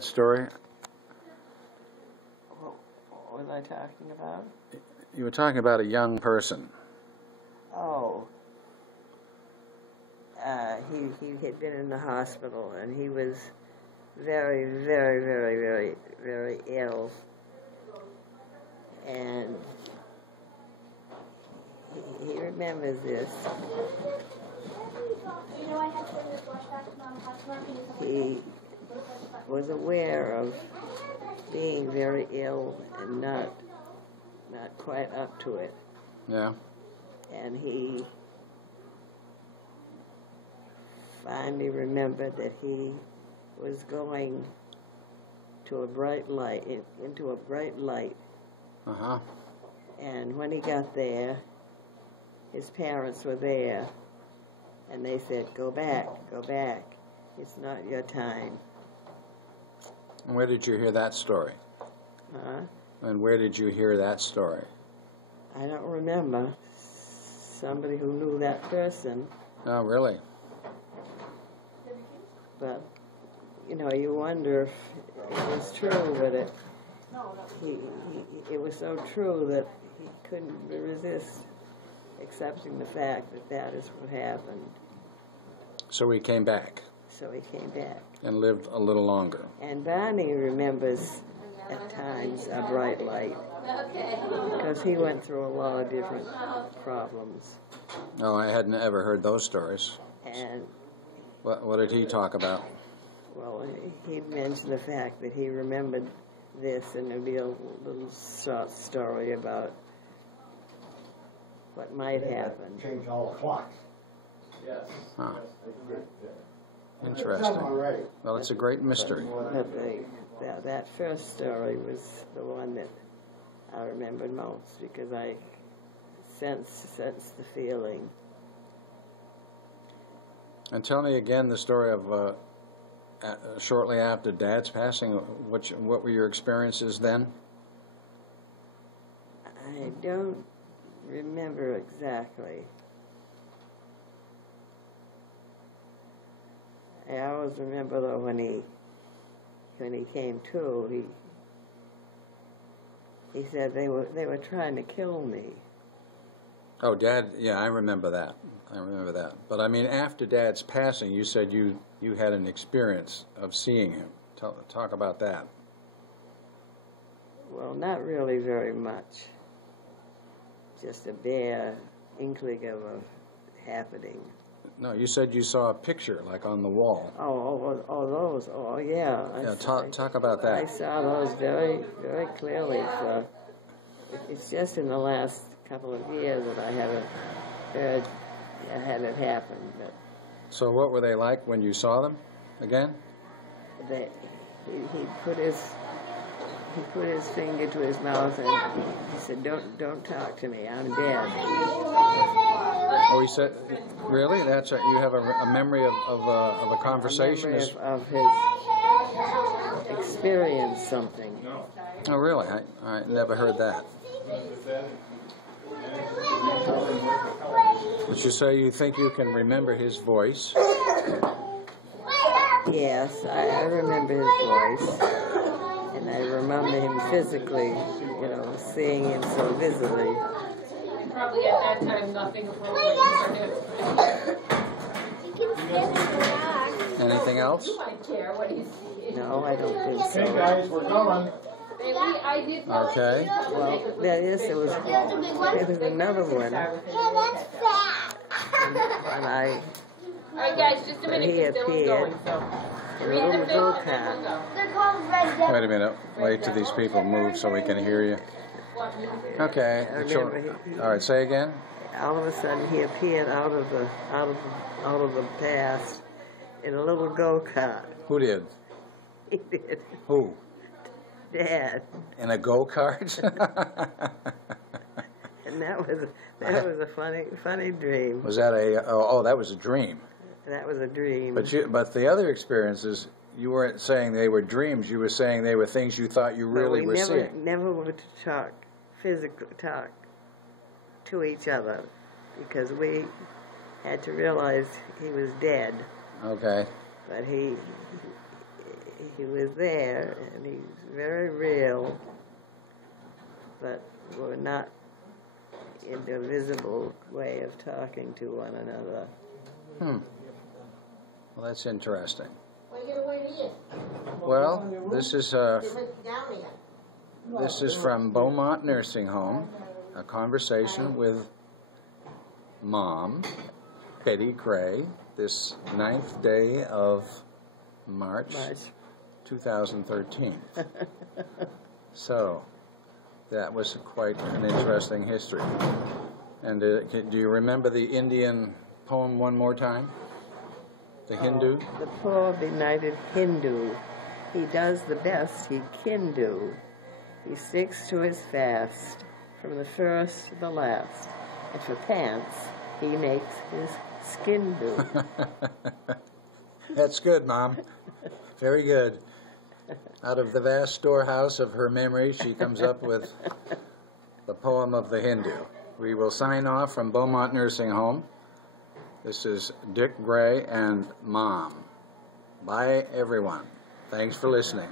Story? What was I talking about? You were talking about a young person. Oh. He had been in the hospital, and he was very, very, very, very, very ill. And he remembers this. He was aware of being very ill and not quite up to it. Yeah. And he finally remembered that he was going to a bright light, into a bright light. Uh-huh. And when he got there, his parents were there, and they said, go back, it's not your time. And where did you hear that story? Huh? And where did you hear that story? I don't remember. Somebody who knew that person. Oh, really? But, you know, you wonder if it was true, but it was so true that he couldn't resist accepting the fact that that is what happened. So he came back. So he came back. And lived a little longer. And Barney remembers at times a bright light, because he went through a lot of different problems. Oh, I hadn't ever heard those stories. And what did he talk about? well, he'd mentioned the fact that he remembered this, and there'd be a little short story about what might happen. Change all the clocks. Yes. Huh. Interesting. Well, it's a great mystery. But that first story was the one that I remembered most, because I sensed the feeling. And tell me again the story of shortly after Dad's passing. What were your experiences then? I don't remember exactly. I always remember though when he came to, he said they were trying to kill me. Oh, Dad, yeah, I remember that. But I mean, after Dad's passing, you said you had an experience of seeing him. Talk about that. Well, not really very much. Just a bare inkling of a happening. No, you said you saw a picture, like on the wall. Oh, those. Oh, yeah. Yeah, talk about that. I saw those very, very clearly. So it's just in the last couple of years that I haven't heard had it happen. But so what were they like when you saw them again? He put his finger to his mouth and he said, "Don't talk to me. I'm dead." Oh, he said, really? That's you have a memory of a conversation. A memory of his experience something. Oh, really? I never heard that. But you say you think you can remember his voice? Yes, I remember his voice, and I remember him physically, you know, seeing him so visibly. Probably at that time nothing appropriate. Anything else? You might care what he's seeing. No, I don't think so. Hey guys, we're coming. I did. Okay. Well, there was another one. When All right, guys, just a minute. he appeared, a little go-kart. Wait a minute. Wait till these people move so we can hear you. Okay. I remember All right. Say again. all of a sudden he appeared out of the past in a little go-kart. Who did? He did. Who? Dad. In a go-kart? And that was a funny dream. Was that that was a dream. That was a dream. But the other experiences, you weren't saying they were dreams. You were saying they were things you thought you really were seeing. Never would talk to each other, because we had to realize he was dead. Okay. But he was there, and he's very real, but we're not in the visible way of talking to one another. Well, that's interesting. Well, you know what it is. Well, this is They went down there. this is from Beaumont Nursing Home, a conversation with Mom, Betty Gray, this 9th day of March. 2013. So, that was quite an interesting history. And do you remember the Indian poem one more time? The Hindu? The poor benighted Hindu, he does the best he can do. He sticks to his fast from the first to the last. And for pants, he makes his skin do. That's good, Mom. Very good. Out of the vast storehouse of her memory, she comes up with the poem of the Hindu. We will sign off from Beaumont Nursing Home. This is Dick Gray and Mom. Bye, everyone. Thanks for listening.